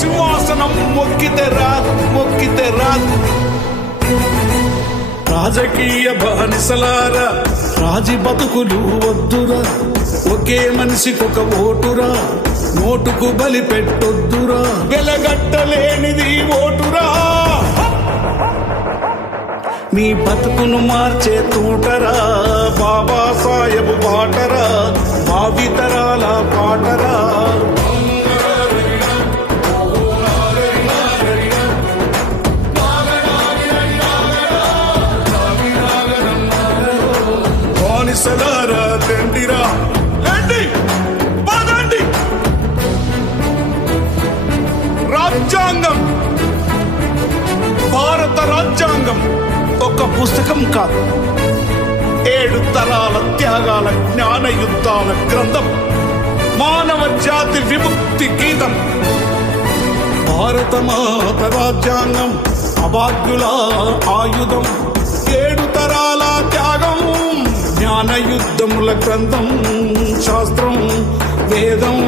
సింహాసనం మొక్కితే రాదు. రాజకీయ బానిసలారా, రాజీ బతుకులు వద్దురా, ఒకే మనిషికొక ఓటురా, నోటుకు బలి పెట్టొద్దురా, వెలగట్టలేనిది ఓటురా. మీ బతుకును మార్చే తూటరా, బాబాసాహెబ్ బాటరా, భావితరాల పాటరా. బానిసలారా లెండిరా, లెండి పదండి. రాజ్యాంగం, భారత రాజ్యాంగం ఒక పుస్తకం కాదు, 7 తరాల త్యాగాల జ్ఞాన యుద్ధాల గ్రంథం, మానవ జాతి విముక్తి గీతం. భారత మాత రాజ్యాంగం అభాగ్యుల ఆయుధం, 7 తరాల త్యాగం, జ్ఞాన యుద్ధముల గ్రంథం, శాస్త్రం వేదం.